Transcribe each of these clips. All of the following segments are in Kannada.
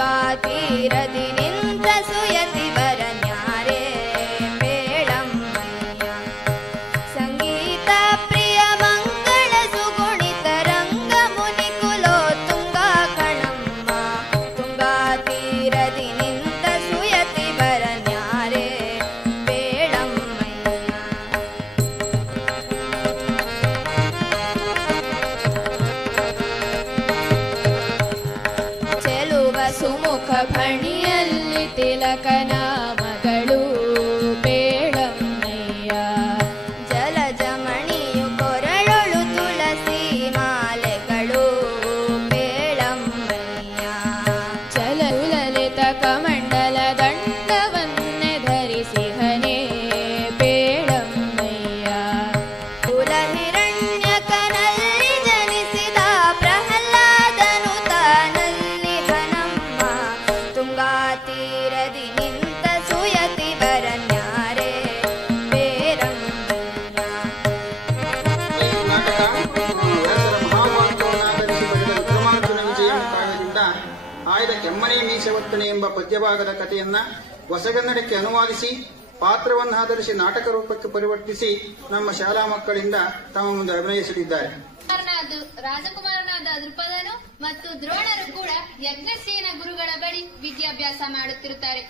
ತುಂಗಾ ತೀರದಿ ನಿಂತ ಸುಯತಿ ವರನ್ಯಾರೇ ಬೇಳಮ್ಮಯ್ಯ. ಸಂಗೀತ ಪ್ರಿಯ ಮಂಗಳ ಸುಗುಣಿತ ರಂಗ ಮುನಿ ಕುಲೋ ತುಂಗಾ ಕಣಮ್ಮ. ತುಂಗಾ ತೀರದಿ ನಿಂತ ಸುಯತಿ ವರನ್ಯಾರೇ ಬೇಳಮ್ಮಯ್ಯ. ಚೆಲುವ ಸುಮುಖ ಫಣಿಯಲ್ಲಿ ತಿಲಕನ ಮಗಳು ಬೇಳಮ್ಮಯ್ಯ. ಜಲಜಮಣಿಯು ಕೊರಳೊಳು ತುಳಸಿ ಮಾಲೆಗಳು ಬೇಳಮ್ಮಯ್ಯ. ಚಲಲಲಿತ ಕಮಂಡಲ ದಂಡವನ್ನೇ ಧರಿಸಿಹನೇ ಬೇಳಮ್ಮಯ್ಯ. ಕುಲಹಿರಣ್ಯಕನಲ್ಲಿ ಜನಿಸಿದ ಪ್ರಹ್ಲಾದನು ತಾನಲ್ಲಿ ಹನಮ್ಮ. ತುಂಗಾ ತೀರದಿ ನಿಂತ ಸುಯತಿ ವರನ್ಯಾರೇ ಬೇರಮ್ಮಯ್ಯ. ಈ ನಾಟಕ ವ್ಯಾಸರ ಮಹಾವಾಕ್ಯವನ್ನಾಧರಿಸಿ ಬರೆದ ವಿಕ್ರಮಾರ್ಜುನ ವಿಜಯ ಕಾವ್ಯದಿಂದ ಆಯ್ದ ಕೆಮ್ಮನೆ ಮೀಸೆ ಒತ್ತನೆ ಎಂಬ ಪದ್ಯಭಾಗದ ಕಥೆಯನ್ನ ಹೊಸಗನ್ನಡಕ್ಕೆ ಅನುವಾದಿಸಿ ಪಾತ್ರವನ್ನಾಧರಿಸಿ ನಾಟಕ ರೂಪಕ್ಕೆ ಪರಿವರ್ತಿಸಿ ನಮ್ಮ ಶಾಲಾ ಮಕ್ಕಳಿಂದ ತಮ್ಮ ಮುಂದೆ ಅಭಿನಯಿಸಲಿದ್ದಾರೆ. ರಾಜಕುಮಾರನಾದ ದೃಪದನು ಮತ್ತು ದ್ರೋಣರು ಕೂಡ ಯಜ್ಞಸೇನ ಗುರುಗಳ ಬಳಿ ವಿದ್ಯಾಭ್ಯಾಸ ಮಾಡುತ್ತಿರುತ್ತಾರೆ.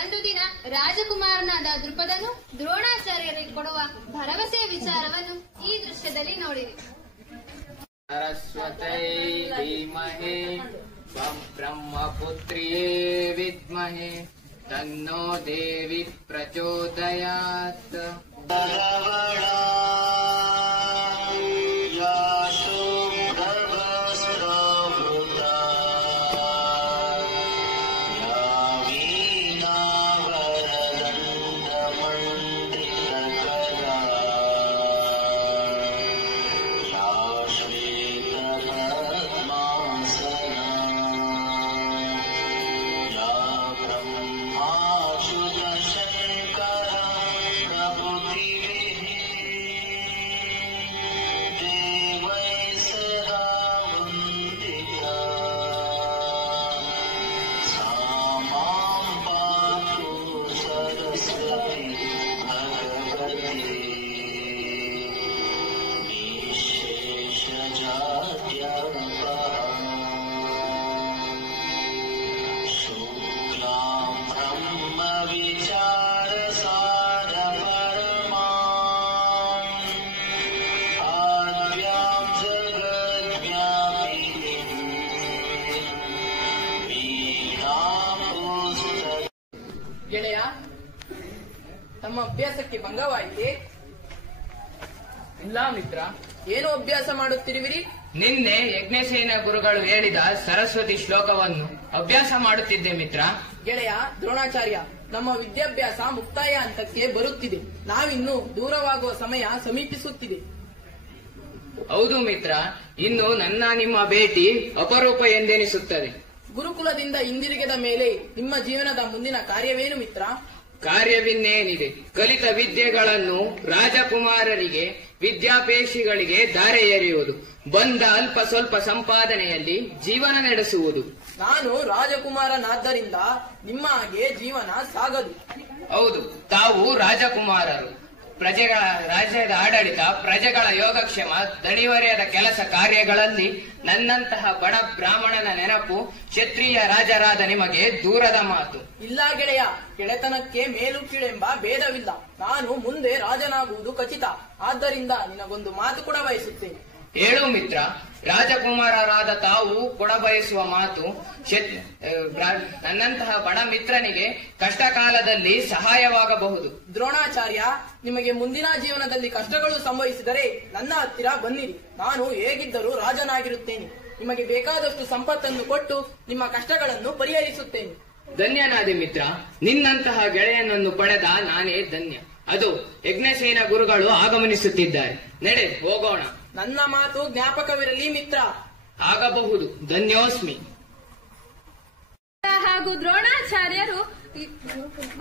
ಒಂದು ದಿನ ರಾಜಕುಮಾರನಾದ ದೃಪದನು ದ್ರೋಣಾಚಾರ್ಯರಿಗೆ ಕೊಡುವ ಭರವಸೆಯ ವಿಚಾರವನ್ನು ಈ ದೃಶ್ಯದಲ್ಲಿ ನೋಡಿರಿ. सरस्वतै धीमहि ब्रह्मपुत्र्यै विद्महे तन्नो देवी प्रचोदयात्. ಗೆಳೆಯ, ತಮ್ಮ ಅಭ್ಯಾಸಕ್ಕೆ ಭಂಗವಾಯಿತೆ? ಇಲ್ಲ ಮಿತ್ರ. ಏನು ಅಭ್ಯಾಸ ಮಾಡುತ್ತಿರುವಿರಿ? ನಿನ್ನೆ ಯಜ್ಞಸೇನ ಗುರುಗಳು ಹೇಳಿದ ಸರಸ್ವತಿ ಶ್ಲೋಕವನ್ನು ಅಭ್ಯಾಸ ಮಾಡುತ್ತಿದ್ದೆ ಮಿತ್ರ. ಗೆಳೆಯ ದ್ರೋಣಾಚಾರ್ಯ, ನಮ್ಮ ವಿದ್ಯಾಭ್ಯಾಸ ಮುಕ್ತಾಯ ಹಂತಕ್ಕೆ ಬರುತ್ತಿದೆ. ನಾವಿನ್ನು ದೂರವಾಗುವ ಸಮಯ ಸಮೀಪಿಸುತ್ತಿದೆ. ಹೌದು ಮಿತ್ರ, ಇನ್ನು ನನ್ನ ನಿಮ್ಮ ಭೇಟಿ ಅಪರೂಪ ಎಂದೆನಿಸುತ್ತದೆ. ಗುರುಕುಲದಿಂದ ಹಿಂದಿರುಗಿದ ಮೇಲೆ ನಿಮ್ಮ ಜೀವನದ ಮುಂದಿನ ಕಾರ್ಯವೇನು ಮಿತ್ರ? ಕಾರ್ಯವಿನ್ನೇನಿದೆ? ಕಲಿತ ವಿದ್ಯೆಗಳನ್ನು ರಾಜಕುಮಾರರಿಗೆ, ವಿದ್ಯಾಪೇಕ್ಷಿಗಳಿಗೆ ಧಾರೆ ಎರೆಯುವುದು, ಬಂದ ಅಲ್ಪ ಸ್ವಲ್ಪ ಸಂಪಾದನೆಯಲ್ಲಿ ಜೀವನ ನಡೆಸುವುದು. ನಾನು ರಾಜಕುಮಾರನಾದ್ದರಿಂದ ನಿಮ್ಮ ಹಾಗೆ ಜೀವನ ಸಾಗದು. ಹೌದು, ತಾವು ರಾಜಕುಮಾರರು. ಪ್ರಜೆಗಳ ರಾಜ್ಯದ ಆಡಳಿತ, ಪ್ರಜೆಗಳ ಯೋಗಕ್ಷೇಮ, ದಣಿವರಿಯದ ಕೆಲಸ ಕಾರ್ಯಗಳಲ್ಲಿ ನನ್ನಂತಹ ಬಡ ಬ್ರಾಹ್ಮಣನ ನೆನಪು ಕ್ಷತ್ರಿಯ ರಾಜರಾದ ನಿಮಗೆ ದೂರದ ಮಾತು. ಇಲ್ಲ ಗೆಳೆಯ, ಗೆಳೆತನಕ್ಕೆ ಮೇಲು ಕೀಳೆಂಬ ಭೇದವಿಲ್ಲ. ನಾನು ಮುಂದೆ ರಾಜನಾಗುವುದು ಖಚಿತ. ಆದ್ದರಿಂದ ನಿನಗೊಂದು ಮಾತು ಕೂಡ ಬಯಸುತ್ತೇನೆ. ಹೇಳು ಮಿತ್ರ. ರಾಜಕುಮಾರರಾದ ತಾವು ಕೊಡಬಯಸುವ ಮಾತು ನನ್ನಂತಹ ಬಡ ಮಿತ್ರನಿಗೆ ಕಷ್ಟ ಕಾಲದಲ್ಲಿ ಸಹಾಯವಾಗಬಹುದು. ದ್ರೋಣಾಚಾರ್ಯ, ನಿಮಗೆ ಮುಂದಿನ ಜೀವನದಲ್ಲಿ ಕಷ್ಟಗಳು ಸಂಭವಿಸಿದರೆ ನನ್ನ ಹತ್ತಿರ ಬನ್ನಿರಿ. ನಾನು ಹೇಗಿದ್ದರೂ ರಾಜನಾಗಿರುತ್ತೇನೆ. ನಿಮಗೆ ಬೇಕಾದಷ್ಟು ಸಂಪತ್ತನ್ನು ಕೊಟ್ಟು ನಿಮ್ಮ ಕಷ್ಟಗಳನ್ನು ಪರಿಹರಿಸುತ್ತೇನೆ. ಧನ್ಯನಾದೆ ಮಿತ್ರ. ನಿನ್ನಂತಹ ಗೆಳೆಯನನ್ನು ಪಡೆದ ನಾನೇ ಧನ್ಯ. ಅದು ಯಜ್ಞಸೇನ ಗುರುಗಳು ಆಗಮನಿಸುತ್ತಿದ್ದಾರೆ. ನಡೆ ಹೋಗೋಣ. ನನ್ನ ಮಾತು ಜ್ಞಾಪಕವಿರಲಿ ಮಿತ್ರ. ಆಗಬಹುದು. ಧನ್ಯೋಸ್ಮಿ. ಹಾಗೂ ದ್ರೋಣಾಚಾರ್ಯರು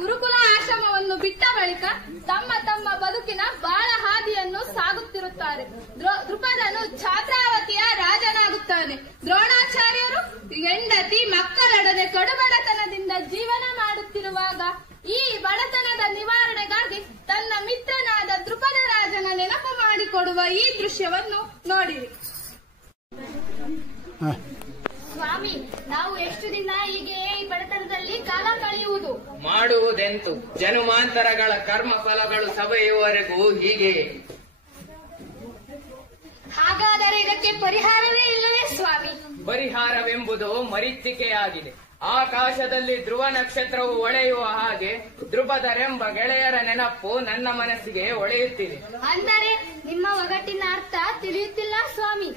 ಗುರುಕುಲ ಆಶ್ರಮವನ್ನು ಬಿಟ್ಟ ಬಳಿಕ ತಮ್ಮ ತಮ್ಮ ಬದುಕಿನ ಬಾಳ ಹಾದಿಯನ್ನು ಸಾಗುತ್ತಿರುತ್ತಾರೆ. ದೃಪದನು ಛಾತ್ರಾವತಿಯ ರಾಜನಾಗುತ್ತಾನೆ. ದ್ರೋಣಾಚಾರ್ಯರು ಹೆಂಡತಿ ಮಕ್ಕಳೊಡನೆ ಕಡುಬ ನಾವು ಎಷ್ಟು ದಿನ ಹೀಗೆ ಈ ಬಡತನದಲ್ಲಿ ಕಾಲ ಕಳೆಯುವುದು? ಮಾಡುವುದೆಂತು, ಜನುಮಾಂತರಗಳ ಕರ್ಮ ಫಲಗಳು ಸವೆಯುವವರೆಗೂ ಹೀಗೆ. ಹಾಗಾದರೆ ಇದಕ್ಕೆ ಪರಿಹಾರವೇ ಇಲ್ಲವೇ ಸ್ವಾಮಿ? ಪರಿಹಾರವೆಂಬುದು ಮರೀಚಿಕೆಯಾಗಿದೆ. ಆಕಾಶದಲ್ಲಿ ಧ್ರುವ ನಕ್ಷತ್ರವು ಹೊಳೆಯುವ ಹಾಗೆ ಧ್ರುಪದರೆಂಬ ಗೆಳೆಯರ ನೆನಪು ನನ್ನ ಮನಸ್ಸಿಗೆ ಹೊಳೆಯುತ್ತಿದೆ. ಅಂದರೆ ನಿಮ್ಮ ಒಗಟ್ಟಿನ ಅರ್ಥ ತಿಳಿಯುತ್ತಿಲ್ಲ ಸ್ವಾಮಿ.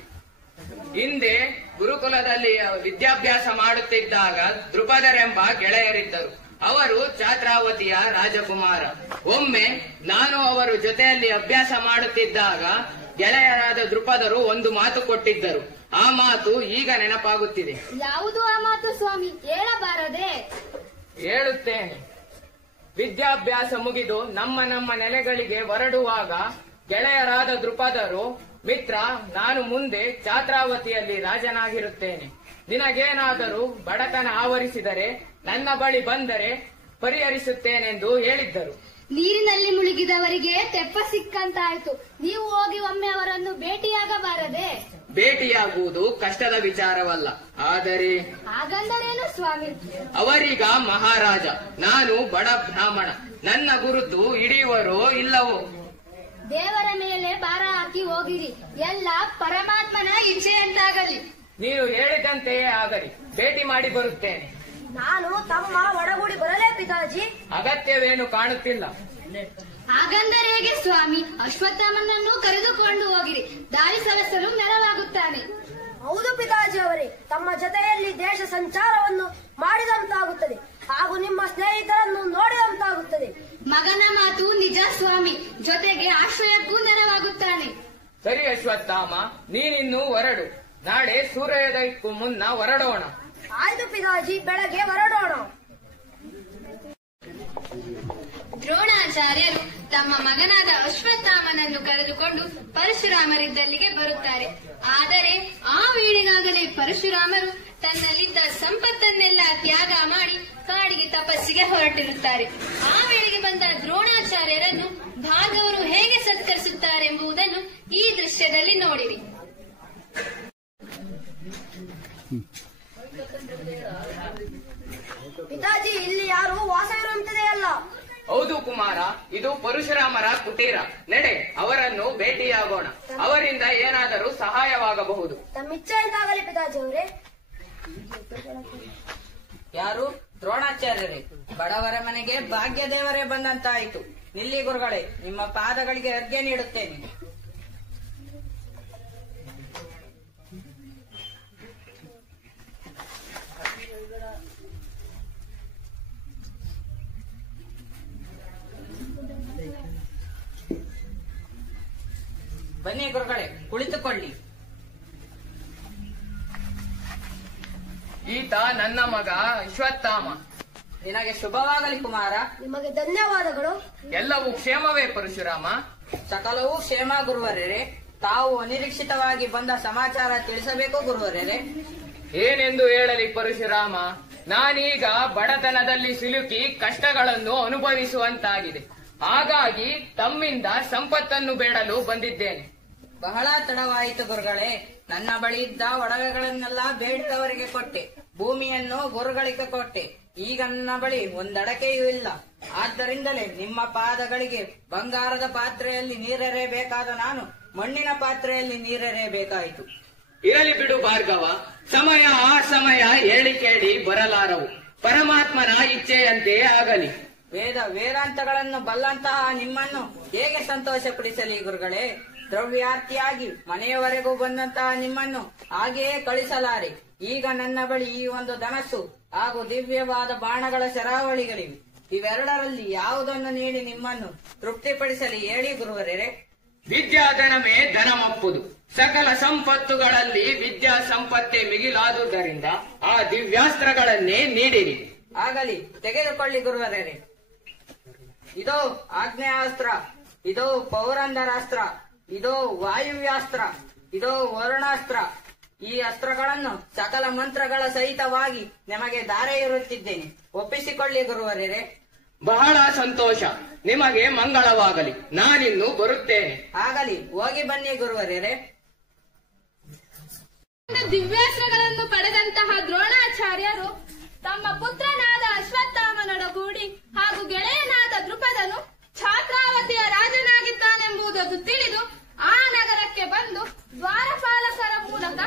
ಹಿಂದೆ ಗುರುಕುಲದಲ್ಲಿ ವಿದ್ಯಾಭ್ಯಾಸ ಮಾಡುತ್ತಿದ್ದಾಗ ಧ್ರುಪದರೆಂಬ ಗೆಳೆಯರಿದ್ದರು. ಅವರು ಛಾತ್ರಾವತಿಯ ರಾಜಕುಮಾರ. ಒಮ್ಮೆ ನಾನು ಅವರ ಜೊತೆಯಲ್ಲಿ ಅಭ್ಯಾಸ ಮಾಡುತ್ತಿದ್ದಾಗ ಗೆಳೆಯರಾದ ಧ್ರುಪದರು ಒಂದು ಮಾತು ಕೊಟ್ಟಿದ್ದರು. ಆ ಮಾತು ಈಗ ನೆನಪಾಗುತ್ತಿದೆ. ಯಾವುದು ಆ ಮಾತು ಸ್ವಾಮಿ? ಹೇಳಬಾರದೆ? ಹೇಳುತ್ತೇನೆ. ವಿದ್ಯಾಭ್ಯಾಸ ಮುಗಿದು ನಮ್ಮ ನಮ್ಮ ನೆಲೆಗಳಿಗೆ ಹೊರಡುವಾಗ ಗೆಳೆಯರಾದ ಧ್ರುಪದರು, ಮಿತ್ರ, ನಾನು ಮುಂದೆ ಛಾತ್ರಾವತಿಯಲ್ಲಿ ರಾಜನಾಗಿರುತ್ತೇನೆ. ನಿನಗೇನಾದರೂ ಬಡತನ ಆವರಿಸಿದರೆ ನನ್ನ ಬಳಿ ಬಂದರೆ ಪರಿಹರಿಸುತ್ತೇನೆಂದು ಹೇಳಿದ್ದರು. ನೀರಿನಲ್ಲಿ ಮುಳುಗಿದವರಿಗೆ ತೆಪ್ಪ ಸಿಕ್ಕಂತಾಯ್ತು. ನೀವು ಹೋಗಿ ಒಮ್ಮೆ ಅವರನ್ನು ಭೇಟಿಯಾಗಬಾರದೆ? ಭೇಟಿಯಾಗುವುದು ಕಷ್ಟದ ವಿಚಾರವಲ್ಲ. ಆದರೆ ಹಾಗಂದರೇನು ಸ್ವಾಮಿ? ಅವರೀಗ ಮಹಾರಾಜ, ನಾನು ಬಡ ಬ್ರಾಹ್ಮಣ. ನನ್ನ ಗುರುತು ಹಿಡಿಯುವರೋ ಇಲ್ಲವೋ? ದೇವರ ಮೇಲೆ ಭಾರ ಹಾಕಿ ಹೋಗಿರಿ. ಎಲ್ಲ ಪರಮಾತ್ಮನ ಇಚ್ಛೆಯಂತಾಗಲಿ. ನೀನು ಹೇಳಿದಂತೆಯೇ ಆಗಲಿ. ಭೇಟಿ ಮಾಡಿ ಬರುತ್ತೇನೆ. ನಾನು ತಮ್ಮ ಒಡಗೂಡಿ ಬರಲೇ ಪಿತಾಜಿ? ಅಗತ್ಯವೇನು ಕಾಣುತ್ತಿಲ್ಲ. ಹಾಗಂದರೆ ಹೇಗೆ ಸ್ವಾಮಿ? ಅಶ್ವತ್ಥಾಮನನ್ನು ಕರೆದುಕೊಂಡು ಹೋಗಿರಿ. ದಾರಿ ಸವೆಸಲು ನೆರವಾಗುತ್ತಾನೆ. ಹೌದು ಪಿತಾಜಿ ಅವರೇ, ತಮ್ಮ ಜೊತೆಯಲ್ಲಿ ದೇಶ ಸಂಚಾರವನ್ನು ಮಾಡಿದಂತಾಗುತ್ತದೆ ಹಾಗೂ ನಿಮ್ಮ ಸ್ನೇಹಿತರನ್ನು ನೋಡಿದಂತಾಗುತ್ತದೆ. ಮಗನ ಮಾತು ನಿಜ ಸ್ವಾಮಿ. ಜೊತೆಗೆ ಆಶ್ರಯಕ್ಕೂ ನೆರವಾಗುತ್ತಾನೆ. ಸರಿ ಅಶ್ವತ್ಥಾಮ, ನೀನಿನ್ನು ಹೊರಡು. ನಾಳೆ ಸೂರ್ಯೋದಯಕ್ಕೂ ಮುನ್ನ ಹೊರಡೋಣ. ಆಯ್ತು ಪಿತಾಜಿ, ಬೆಳಗ್ಗೆ ಹೊರಡೋಣ. ದ್ರೋಣಾಚಾರ್ಯರು ತಮ್ಮ ಮಗನಾದ ಅಶ್ವತ್ಥಾಮನನ್ನು ಕರೆದುಕೊಂಡು ಪರಶುರಾಮರಿದ್ದಲ್ಲಿಗೆ ಬರುತ್ತಾರೆ. ಆದರೆ ಆ ವೇಳೆಗಾಗಲೇ ಪರಶುರಾಮರು ತನ್ನಲ್ಲಿದ್ದ ಸಂಪತ್ತನ್ನೆಲ್ಲ ತ್ಯಾಗ ಮಾಡಿ ಕಾಡಿಗೆ ತಪಸ್ಸಿಗೆ ಹೊರಟಿರುತ್ತಾರೆ. ಆ ವೇಳೆಗೆ ಬಂದ ದ್ರೋಣಾಚಾರ್ಯರನ್ನು ಭಾರ್ಗವರು ಹೇಗೆ ಸತ್ಕರಿಸುತ್ತಾರೆಂಬುದನ್ನು ಈ ದೃಶ್ಯದಲ್ಲಿ ನೋಡಿರಿ. ಪಿತಾಜಿ, ಇಲ್ಲಿ ಯಾರು ವಾಸವಿರುವಂತಿದೆಯಲ್ಲ? ಹೌದು ಕುಮಾರ, ಇದು ಪರಶುರಾಮರ ಕುಟೀರ. ನಡೆ, ಅವರನ್ನು ಭೇಟಿಯಾಗೋಣ. ಅವರಿಂದ ಏನಾದರೂ ಸಹಾಯವಾಗಬಹುದು. ತಮ್ಮ ಇಚ್ಛೆಯಂತಾಗಲಿ ಪಿತಾಜಿ ಅವರೇ. ಯಾರು? ದ್ರೋಣಾಚಾರ್ಯರೇ. ಬಡವರ ಮನೆಗೆ ಭಾಗ್ಯ ದೇವರೇ ಬಂದಂತಾಯಿತು. ನಿಲ್ಲಿ ಗುರುಗಳೇ, ನಿಮ್ಮ ಪಾದಗಳಿಗೆ ಅರ್ಘ್ಯ ನೀಡುತ್ತೇನೆ. ಬನ್ನಿ ಗುರುಗಳೇ, ಕುಳಿತುಕೊಳ್ಳಿ. ಈತ ನನ್ನ ಮಗ ಅಶ್ವತ್ಥಾಮ. ನಿನಗೆ ಶುಭವಾಗಲಿ ಕುಮಾರ. ನಿಮಗೆ ಧನ್ಯವಾದಗಳು. ಎಲ್ಲವೂ ಕ್ಷೇಮವೇ ಪರಶುರಾಮ? ಸಕಲವೂ ಕ್ಷೇಮ ಗುರುವರೇ. ತಾವು ಅನಿರೀಕ್ಷಿತವಾಗಿ ಬಂದ ಸಮಾಚಾರ ತಿಳಿಸಬೇಕು ಗುರುವರೇ. ಏನೆಂದು ಹೇಳಲಿ ಪರಶುರಾಮ? ನಾನೀಗ ಬಡತನದಲ್ಲಿ ಸಿಲುಕಿ ಕಷ್ಟಗಳನ್ನು ಅನುಭವಿಸುವಂತಾಗಿದೆ. ಹಾಗಾಗಿ ತಮ್ಮಿಂದ ಸಂಪತ್ತನ್ನು ಬೇಡಲು ಬಂದಿದ್ದೇನೆ. ಬಹಳ ತಡವಾಯಿತು ಗುರುಗಳೇ. ನನ್ನ ಬಳಿ ಇದ್ದ ಒಡವೆಗಳನ್ನೆಲ್ಲ ಬೇಡಿದವರಿಗೆ ಕೊಟ್ಟೆ, ಭೂಮಿಯನ್ನು ಗುರುಗಳಿಗೆ ಕೊಟ್ಟೆ. ಈಗ ನನ್ನ ಬಳಿ ಒಂದಡಕೆಯೂ ಇಲ್ಲ. ಆದ್ದರಿಂದಲೇ ನಿಮ್ಮ ಪಾದಗಳಿಗೆ ಬಂಗಾರದ ಪಾತ್ರೆಯಲ್ಲಿ ನೀರೆರೆಯಬೇಕಾದ ನಾನು ಮಣ್ಣಿನ ಪಾತ್ರೆಯಲ್ಲಿ ನೀರೆರೆಯಬೇಕಾಯಿತು. ಇರಲಿ ಬಿಡು ಭಾರ್ಗವ, ಸಮಯ ಆ ಸಮಯ ಹೇಳಿ ಕೇಳಿ ಬರಲಾರವು. ಪರಮಾತ್ಮನ ಇಚ್ಛೆಯಂತೆಯೇ ಆಗಲಿ. ವೇದಾಂತಗಳನ್ನು ಬಲ್ಲಂತಹ ನಿಮ್ಮನ್ನು ಹೇಗೆ ಸಂತೋಷಪಡಿಸಲಿ ಗುರುಗಳೇ? ದ್ರವ್ಯಾರ್ಥಿಯಾಗಿ ಮನೆಯವರೆಗೂ ಬಂದಂತಹ ನಿಮ್ಮನ್ನು ಹಾಗೆಯೇ ಕಳಿಸಲಾರೆ. ಈಗ ನನ್ನ ಬಳಿ ಈ ಒಂದು ಧನಸ್ಸು ಹಾಗೂ ದಿವ್ಯವಾದ ಬಾಣಗಳ ಶರಾವಳಿಗಳಿವೆ. ಇವೆರಡರಲ್ಲಿ ಯಾವುದನ್ನು ನೀಡಿ ನಿಮ್ಮನ್ನು ತೃಪ್ತಿಪಡಿಸಲಿ ಹೇಳಿ ಗುರುವರೇ? ವಿದ್ಯಾಧನವೇ ಧನಮಪ್ಪುದು. ಸಕಲ ಸಂಪತ್ತುಗಳಲ್ಲಿ ವಿದ್ಯಾ ಸಂಪತ್ತೇ ಮಿಗಿಲಾದುದರಿಂದ ಆ ದಿವ್ಯಾಸ್ತ್ರಗಳನ್ನೇ ನೀಡಿರಿ. ಆಗಲಿ, ತೆಗೆದುಕೊಳ್ಳಿ ಗುರುವರೇ. ಇದೋ ಆಗ್ನೇಯಾಸ್ತ್ರ, ಇದೋ ಪೌರಂದರಾಸ್ತ್ರ, ಇದೋ ವಾಯುವ್ಯಾಸ್ತ್ರ, ಇದೋ ವರುಣಾಸ್ತ್ರ. ಈ ಅಸ್ತ್ರಗಳನ್ನು ಸಕಲ ಮಂತ್ರಗಳ ಸಹಿತವಾಗಿ ನಿಮಗೆ ದಾರೆ ಇರುತ್ತಿದ್ದೇನೆ. ಒಪ್ಪಿಸಿಕೊಳ್ಳಿ ಗುರುವರೇ. ಬಹಳ ಸಂತೋಷ. ನಿಮಗೆ ಮಂಗಳವಾಗಲಿ. ನಾನಿನ್ನು ಬರುತ್ತೇನೆ. ಆಗಲಿ, ಹೋಗಿ ಬನ್ನಿ ಗುರುವರೇ. ದಿವ್ಯಾಸ್ತ್ರಗಳನ್ನು ಪಡೆದಂತಹ ದ್ರೋಣಾಚಾರ್ಯರು ತಮ್ಮ ಪುತ್ರನಾದ ಅಶ್ವತ್ಥಾಮನೊಡಗೂಡಿ ಹಾಗೂ ಗೆಳೆಯನಾದ ದೃಪದನು ಛಾತ್ರಾವತಿಯ ರಾಜನಾಗಿದ್ದಾನೆಂಬುದನ್ನು ತಿಳಿದು ಆ ನಗರಕ್ಕೆ ಬಂದು ದ್ವಾರಪಾಲಕರ ಮೂಲಕ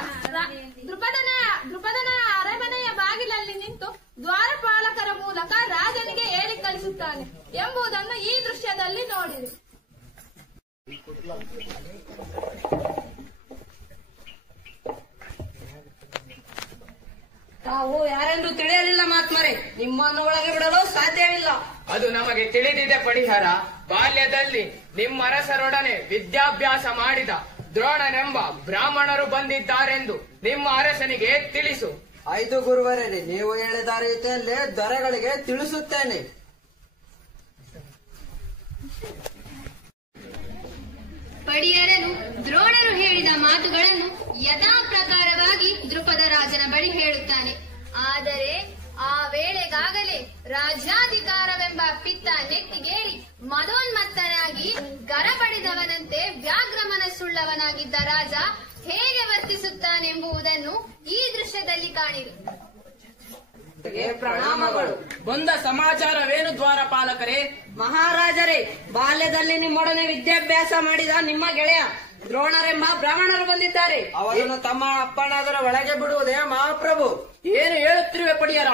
ದೃಪದನ ಅರಮನೆಯ ಬಾಗಿಲಲ್ಲಿ ನಿಂತು ದ್ವಾರಪಾಲಕರ ಮೂಲಕ ರಾಜನಿಗೆ ಹೇಳಿ ಕಳಿಸುತ್ತಾನೆ ಎಂಬುದನ್ನು ಈ ದೃಶ್ಯದಲ್ಲಿ ನೋಡಿರಿ. ತಾವು ಯಾರೆಂದು ತಿಳಿಯಲಿಲ್ಲ ಮಹಾತ್ಮರೇ, ನಿಮ್ಮನ್ನು ಒಳಗೆ ಬಿಡಲು ಸಾಧ್ಯವಿಲ್ಲ. ಅದು ನಮಗೆ ತಿಳಿದಿದೆ ಪಡಿಹರ. ಬಾಲ್ಯದಲ್ಲಿ ನಿಮ್ಮ ಅರಸರೊಡನೆ ವಿದ್ಯಾಭ್ಯಾಸ ಮಾಡಿದ ದ್ರೋಣನೆಂಬ ಬ್ರಾಹ್ಮಣರು ಬಂದಿದ್ದಾರೆಂದು ನಿಮ್ಮ ಅರಸನಿಗೆ ತಿಳಿಸು. 5 ಗುರುವರೇ, ನೀವು ಹೇಳಿದ ರೀತಿಯಲ್ಲೇ ದೊರೆಗಳಿಗೆ ತಿಳಿಸುತ್ತೇನೆ. ಪಡಿಯರನು ದ್ರೋಣರು ಹೇಳಿದ ಮಾತುಗಳನ್ನು ಯಥಾ ಪ್ರಕಾರವಾಗಿ ದೃಪದ ರಾಜನ ಬಳಿ ಹೇಳುತ್ತಾನೆ. ಆದರೆ ಆ ವೇಳೆಗಾಗಲೇ ರಾಜ್ಯಾಧಿಕಾರವೆಂಬ ಪಿತ್ತ ನೆತ್ತಿಗೇರಿ ಮದೋನ್ಮತ್ತನಾಗಿ ಗರಪಡಿದವನಂತೆ ವ್ಯಾಘ್ರ ಮನಸ್ಸುಳ್ಳವನಾಗಿದ್ದ ರಾಜ ಹೇಗೆ ವರ್ತಿಸುತ್ತಾನೆಂಬುದನ್ನು ಈ ದೃಶ್ಯದಲ್ಲಿ ಕಾಣಿರಿ. ಪ್ರಣಾಮಗಳು. ಬಂದ ಸಮಾಚಾರವೇನು ದ್ವಾರಪಾಲಕರೇ? ಮಹಾರಾಜರೇ, ಬಾಲ್ಯದಲ್ಲಿ ನಿಮ್ಮೊಡನೆ ವಿದ್ಯಾಭ್ಯಾಸ ಮಾಡಿದ ನಿಮ್ಮ ಗೆಳೆಯ ದ್ರೋಣರೆಂಬ ಬ್ರಾಹ್ಮಣರು ಬಂದಿದ್ದಾರೆ. ಅವರನ್ನು ತಮ್ಮ ಅಪ್ಪನಾದರ ಒಳಗೆ ಬಿಡುವುದೇ ಮಹಾಪ್ರಭು? ಏನು ಹೇಳುತ್ತಿರುವೆ ಪಡಿಯರ?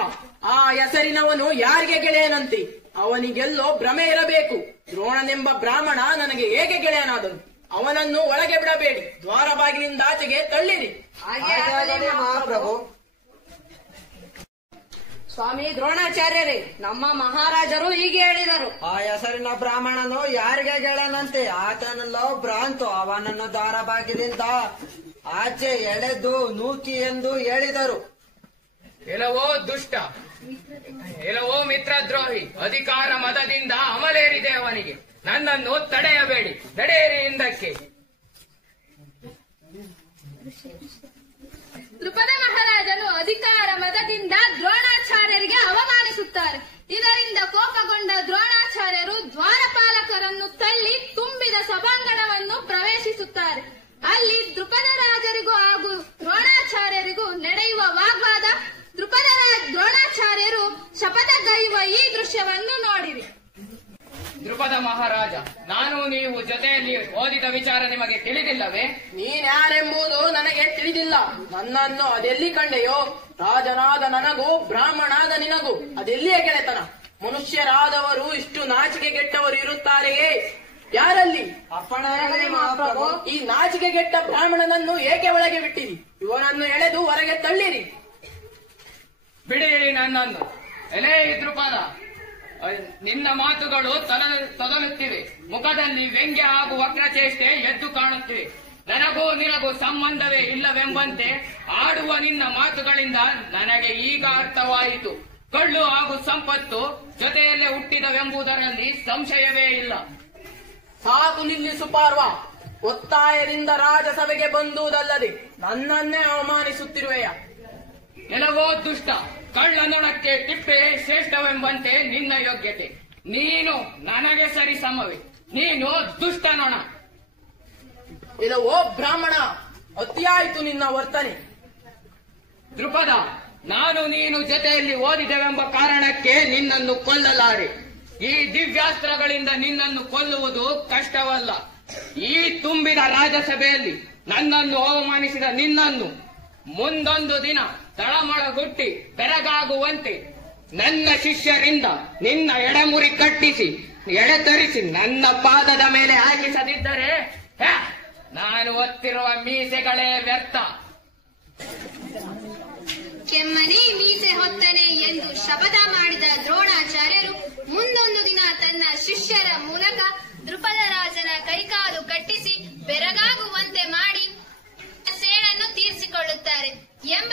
ಆ ಹೆಸರಿನವನು ಯಾರಿಗೆ ಗೆಳೆಯನಂತೆ? ಅವನಿಗೆಲ್ಲೋ ಭ್ರಮೆ ಇರಬೇಕು. ದ್ರೋಣನೆಂಬ ಬ್ರಾಹ್ಮಣ ನನಗೆ ಹೇಗೆ ಗೆಳೆಯನಾದನು? ಅವನನ್ನು ಒಳಗೆ ಬಿಡಬೇಡಿ, ದ್ವಾರ ಬಾಗಿಲಿಂದ ಆಚೆಗೆ ತಳ್ಳಿರಿ. ಮಹಾಪ್ರಭು. ಸ್ವಾಮಿ ದ್ರೋಣಾಚಾರ್ಯರೇ, ನಮ್ಮ ಮಹಾರಾಜರು ಹೀಗೆ ಹೇಳಿದರು. ಆ ಹೆಸರಿನ ಬ್ರಾಹ್ಮಣನು ಯಾರಿಗೆ ಗೆಳೆಯನಂತೆ? ಆತನಲ್ಲೋ ಭ್ರಾಂತು. ಅವನನ್ನು ದ್ವಾರ ಬಾಗಿಲಿಂದ ಆಚೆ ಎಳೆದು ನೂಕಿ ಎಂದು ಹೇಳಿದರು. ಎಲ್ಲವೋ ದುಷ್ಟ, ಎಲ್ಲವೋ ಮಿತ್ರದ್ರೋಹಿ, ಅಧಿಕಾರ ಮದದಿಂದ ಅಮಲೇರಿದೆ ಅವನಿಗೆ. ನನ್ನನ್ನು ತಡೆಯಬೇಡಿ, ನಡೆಯಿರಿ ಹಿಂದಕ್ಕೆ. ದೃಪದ ಮಹಾರಾಜನು ಅಧಿಕಾರ ಮದದಿಂದ ದ್ರೋಣಾಚಾರ್ಯರಿಗೆ ಅವಮಾನಿಸುತ್ತಾರೆ. ಇದರಿಂದ ಕೋಪಗೊಂಡ ದ್ರೋಣಾಚಾರ್ಯರು ದ್ವಾರಪಾಲಕರನ್ನು ತಳ್ಳಿ ತುಂಬಿದ ಸಭಾಂಗಣವನ್ನು ಪ್ರವೇಶಿಸುತ್ತಾರೆ. ಅಲ್ಲಿ ದೃಪದ ರಾಜರಿಗೂ ಹಾಗೂ ದ್ರೋಣಾಚಾರ್ಯರಿಗೂ ನಡೆಯುವ ವಾಗ್ವಾದ. ದ್ರೋಣಾಚಾರ್ಯರು ಶಪಥಗೈಯುವ ಈ ದೃಶ್ಯವನ್ನು ನೋಡಿರಿ. ದೃಪದ ಮಹಾರಾಜ, ನಾನು ನೀವು ಜೊತೆಯಲ್ಲಿ ಓದಿದ ವಿಚಾರ ನಿಮಗೆ ತಿಳಿದಿಲ್ಲವೇ? ನೀನ್ಯಾರೆಂಬುದು ನನಗೆ ತಿಳಿದಿಲ್ಲ. ನನ್ನನ್ನು ಅದೆಲ್ಲಿ ಕಂಡೆಯೋ? ರಾಜನಾದ ನನಗೂ ಬ್ರಾಹ್ಮಣಾದ ನಿನಗೂ ಅದೆಲ್ಲಿಯೇ ಗೆಳೆತನ? ಮನುಷ್ಯರಾದವರು ಇಷ್ಟು ನಾಚಿಕೆಗೆಟ್ಟವರು ಇರುತ್ತಾರೆಯೇ? ಯಾರಲ್ಲಿ? ಅಪ್ಪಣೆ ಮಹಾಪ್ರಭು. ಈ ನಾಚಿಕೆಗೆಟ್ಟ ಬ್ರಾಹ್ಮಣನನ್ನು ಏಕೆ ಒಳಗೆ ಬಿಟ್ಟಿರಿ? ಇವನನ್ನು ಎಳೆದು ಹೊರಗೆ ತಳ್ಳಿರಿ. ಬಿಡಿರಿ ನನ್ನನ್ನು. ಎಲೇ ದೃಪದ, ನಿನ್ನ ಮಾತುಗಳು ತಗಲುತ್ತಿವೆ. ಮುಖದಲ್ಲಿ ವ್ಯಂಗ್ಯ ಹಾಗೂ ವಕ್ರಚೇಷ್ಟೆ ಎದ್ದು ಕಾಣುತ್ತಿವೆ. ನನಗೂ ನಿನಗೂ ಸಂಬಂಧವೇ ಇಲ್ಲವೆಂಬಂತೆ ಆಡುವ ನಿನ್ನ ಮಾತುಗಳಿಂದ ನನಗೆ ಈಗ ಅರ್ಥವಾಯಿತು. ಕಳ್ಳು ಹಾಗೂ ಸಂಪತ್ತು ಜೊತೆಯಲ್ಲೇ ಹುಟ್ಟಿದವೆಂಬುದರಲ್ಲಿ ಸಂಶಯವೇ ಇಲ್ಲ. ಸಾಕು ನಿಲ್ಲಿಸು ಪಾರ್ವ. ಒತ್ತಾಯದಿಂದ ರಾಜಸಭೆಗೆ ಬಂದುದಲ್ಲದೆ ನನ್ನನ್ನೇ ಅವಮಾನಿಸುತ್ತಿರುವೆಯ. ಎಲ್ಲವೋ ದುಷ್ಟ, ಕಳ್ಳ ನೊಣಕ್ಕೆ ಟಿಪ್ಪೆ ಶ್ರೇಷ್ಠವೆಂಬಂತೆ ನಿನ್ನ ಯೋಗ್ಯತೆ. ನೀನು ನನಗೆ ಸರಿ ಸಮವೇ. ನೀನು ದುಷ್ಟ ನೊಣ. ಇಲ್ಲವೋ ಬ್ರಾಹ್ಮಣ, ಅತಿಯಾಯಿತು ನಿನ್ನ ವರ್ತನೆ. ದೃಪದ, ನಾನು ನೀನು ಜೊತೆಯಲ್ಲಿ ಓದಿದೆವೆಂಬ ಕಾರಣಕ್ಕೆ ನಿನ್ನನ್ನು ಕೊಲ್ಲಲಾರೆ. ಈ ದಿವ್ಯಾಸ್ತ್ರಗಳಿಂದ ನಿನ್ನನ್ನು ಕೊಲ್ಲುವುದು ಕಷ್ಟವಲ್ಲ. ಈ ತುಂಬಿದ ರಾಜಸಭೆಯಲ್ಲಿ ನನ್ನನ್ನು ಅವಮಾನಿಸಿದ ನಿನ್ನನ್ನು ಮುಂದೊಂದು ದಿನ ತಳಮಳಗುಟ್ಟಿ ಬೆರಗಾಗುವಂತೆ ನನ್ನ ಶಿಷ್ಯರಿಂದ ನಿನ್ನ ಎಡೆಮುರಿ ಕಟ್ಟಿಸಿ ಎಡೆತರಿಸಿ ನನ್ನ ಪಾದದ ಮೇಲೆ ಹಾಕಿಸದಿದ್ದರೆ ನಾನು ಒತ್ತಿರುವ ಮೀಸೆಗಳೇ ವ್ಯರ್ಥ. ಕೆಮ್ಮನೆ ಮೀಸೆ ಹೊತ್ತನೆ ಎಂದು ಶಪಥ ಮಾಡಿದ ದ್ರೋಣಾಚಾರ್ಯರು ಮುಂದೊಂದು ದಿನ ತನ್ನ ಶಿಷ್ಯರ ಮೂಲಕ ದೃಪದ ರಾಜನ ಕೈಕಾಲು ಕಟ್ಟಿಸಿ ಬೆರಗಾಗುವಂತೆ ಮಾಡಿ ಸೇಡನ್ನು ತೀರಿಸಿಕೊಳ್ಳುತ್ತಾರೆ ಎಂಬ